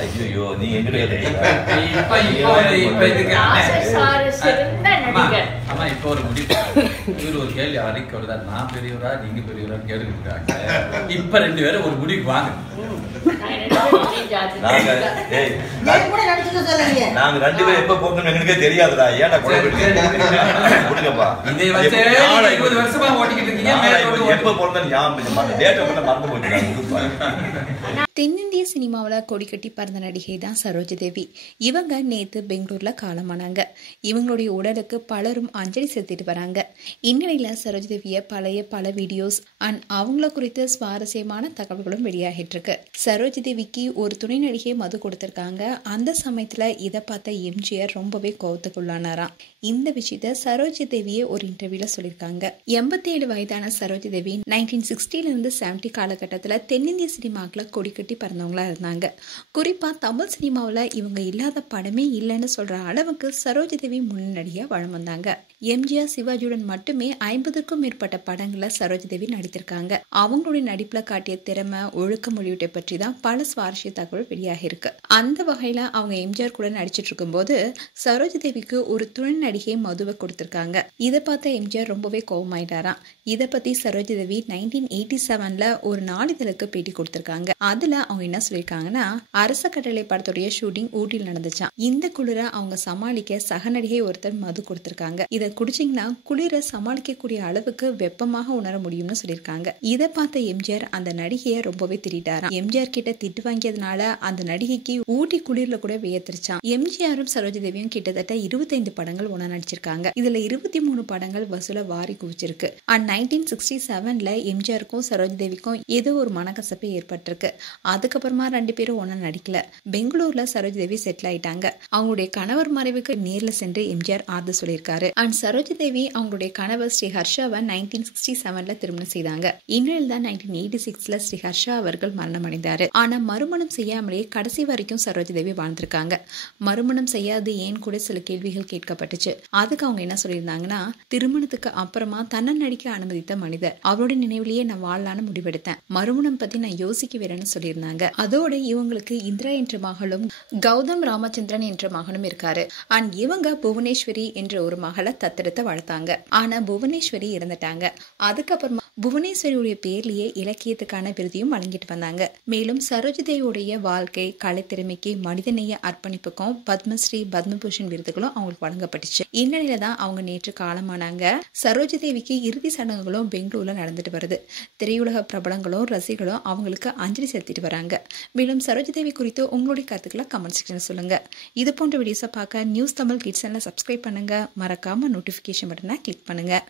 ஐயோ நீ எங்க ஆமா இப்போ ஒரு முடிவு இவர் ஒரு கேள்வி அறிக்கை வருதா நான் பெரியவரா நீங்க பெரியவரா கேட்டுக்கிட்டாங்க இப்ப 2 பேரும் ஒரு முடிவு வாங்க நாங்க 2 பேரும் எப்ப போகணும்னு எங்களுக்கே தெரியாதுடா ஏன்டா கொடுங்கப்பா இதை வச்சு 20 வருஷமா ஓட்டிக்கிட்டு இருக்கீங்க எப்ப போறதுன்னு ஞாபகம் டேட்டை மட்டும் மறந்து போயிட்டு. தென்னிந்திய சினிமாவில் கொடிக்கட்டி பறந்த நடிகை தான் சரோஜா தேவி. இவங்க நேற்று பெங்களூர்ல காலமானாங்க. இவங்களுடைய உடலுக்கு பலரும் அஞ்சலி செலுத்திட்டு வராங்க. இந்நிலையில சரோஜா தேவிய பல வீடியோஸ் அண்ட் அவங்கள குறித்த சுவாரஸ்யமான தகவல்களும் வெளியாகிட்டு இருக்கு. சரோஜா தேவிக்கு ஒரு துணை நடிகை மது கொடுத்திருக்காங்க. அந்த சமயத்துல இதை பார்த்த எம்ஜிஆர் ரொம்பவே கோவத்துக்குள்ளானாராம். இந்த விஷயத்த சரோஜா தேவியே ஒரு இன்டர்வியூல சொல்லியிருக்காங்க. 87 வயதான சரோஜா தேவி 1960 இருந்து 70 காலகட்டத்தில் தென்னிந்திய சினிமாக்களை கொடிக்கட்டி பறந்தவங்களா இருந்தாங்க. குறிப்பா தமிழ் சினிமாவில் இவங்க இல்லாத படமே இல்லைன்னு சொல்ற அளவுக்கு சரோஜா தேவி முன்னணியா வளம் வந்தாங்க. எம்ஜிஆர் சிவாஜியுடன் மட்டுமே 50க்கும் மேற்பட்ட படங்களை சரோஜா தேவி நடித்திருக்காங்க. அவங்களுடைய நடிப்புல காட்டிய திறமை, ஒழுக்க மொழியுட்டை பற்றி தான் பல சுவாரஸ்ய தகவல் வெளியாக இருக்கு. அந்த வகையில அவங்க எம்ஜிஆர் கூட நடிச்சிட்டு இருக்கும் போது சரோஜா தேவிக்கு ஒரு துணை நடிகை மதுவை கொடுத்திருக்காங்க. இதை பார்த்த எம்ஜிஆர் ரொம்பவே கோபமாயிட்டாராம். இதை பத்தி சரோஜா தேவி 1987ல ஒரு நாளிதழுக்கு பேட்டி கொடுத்திருக்காங்க. அதுல அவங்க என்ன சொல்லியிருக்காங்கன்னா, அரச கட்டளை படத்துடைய ஷூட்டிங் ஊட்டியில் நடந்துச்சான். இந்த குளிர அவங்க சமாளிக்க சக நடிகை ஒருத்தர் மது கொடுத்திருக்காங்க. இதை குடிச்சிங்கன்னா குளிர சமாளிக்கக்கூடிய அளவுக்கு வெப்பமாக உணர முடியும்னு சொல்லியிருக்காங்க. இதை பார்த்த எம்ஜிஆர் அந்த நடிகையை ரொம்பவே திட்டாராம். எம்ஜிஆர் கிட்ட திட்டு வாங்கியதுனால அந்த நடிகைக்கு ஊட்டி குளிர்ல கூட வியத்திருச்சான். எம்ஜிஆரும் சரோஜா தேவியும் கிட்டத்தட்ட 25 படங்கள் ஒன்னா நடிச்சிருக்காங்க. இதுல 23 படங்கள் வசூல வாரி குவிச்சிருக்கு. 1967ல எம்ஜிஆருக்கும் சரோஜா தேவிக்கும் ஏதோ ஒரு மனக்கசப்பு ஏற்பட்டிருக்கு. அதுக்கப்புறமா 2 பேரும் ஒன்னா நடிக்கல. பெங்களூர்ல சரோஜா தேவி செட்டில் ஆயிட்டாங்க. அவங்களுடைய கணவர் மறைவுக்கு நேர்ல சென்று எம்ஜிஆர் ஆறுதல் சொல்லியிருக்காரு. அண்ட் சரோஜா தேவி அவங்களுடைய கணவர் ஸ்ரீ ஹர்ஷாவை 1967ல திருமணம் செய்தாங்க. இந்நிலையில் தான் 1986ல ஸ்ரீ ஹர்ஷா அவர்கள் மரணம் அடைந்தாரு. ஆனா மறுமணம் செய்யாமலே கடைசி வரைக்கும் சரோஜா தேவி வாழ்ந்திருக்காங்க. மறுமணம் செய்யாது ஏன் கூட சில கேள்விகள் கேட்கப்பட்டுச்சு. அதுக்கு அவங்க என்ன சொல்லியிருந்தாங்கன்னா, திருமணத்துக்கு அப்புறமா தன்னை நடிக்க அனுமதித்த மனிதர், அவருடைய நினைவிலேயே நான் வாழலான்னு முடிவெடுத்தேன். மறுமணம் பத்தி நான் யோசிக்க வேறேன்னு சொல்லியிருந்தாங்க. அதோட இவங்களுக்கு இந்திரா என்ற மகளும் கௌதம் ராமச்சந்திரன் என்ற மகனும் இருக்காரு. அண்ட் இவங்க புவனேஸ்வரி என்ற ஒரு மகளை தத்தெடுத்து வளர்த்தாங்க. ஆனா புவனேஸ்வரி இறந்துட்டாங்க. அதுக்கப்புறமா புவனேஸ்வரியுடைய பேர்லயே இலக்கியத்துக்கான விருதையும் வழங்கிட்டு வந்தாங்க. மேலும் சரோஜா தேவியுடைய வாழ்க்கை, கலைத்திறமைக்கு, மனிதநேய அர்ப்பணிப்புக்கும் பத்மஸ்ரீ, பத்மபூஷன் விருதுகளும் அவங்களுக்கு வழங்கப்பட்டுச்சு. இந்நிலையில தான் அவங்க நேற்று காலமானாங்க. சரோஜா தேவிக்கு இறுதி சடங்குகளும் பெங்களூர்ல நடந்துட்டு வருது. திரையுலக பிரபலங்களும் ரசிகர்களும் அவங்களுக்கு அஞ்சலி செலுத்திட்டு வராங்க. மேலும் சரோஜா தேவி குறித்து உங்களுடைய கருத்துக்களை கமெண்ட் செக்ஷன்ல சொல்லுங்க. இது போன்ற வீடியோஸை பார்க்க நியூஸ் தமிழ் கிட்ஸ் சேனலை சப்ஸ்கிரைப் பண்ணுங்க. மறக்காம நோட்டிபிகேஷன் பட்டனை கிளிக் பண்ணுங்க.